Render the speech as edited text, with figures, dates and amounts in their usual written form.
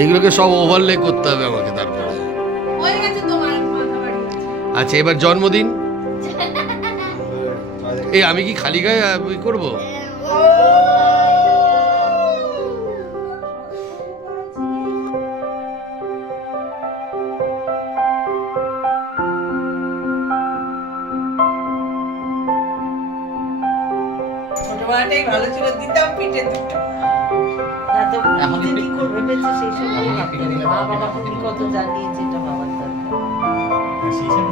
এগুলোকে সব ওভারলে করতে হবে আমাকে তারপরে। আচ্ছা এবার জন্মদিন, এই আমি কি খালি গায়ে করবো? ছোটবেলাটাই ভালো ছিল, দিতাম পিঠে দুটো। এখন কি করবে ভেবেছে সেই সব এখন পিঠে দিলে মা বাবা কত জানিয়েছে এটা বাবার দরকার। সেই সব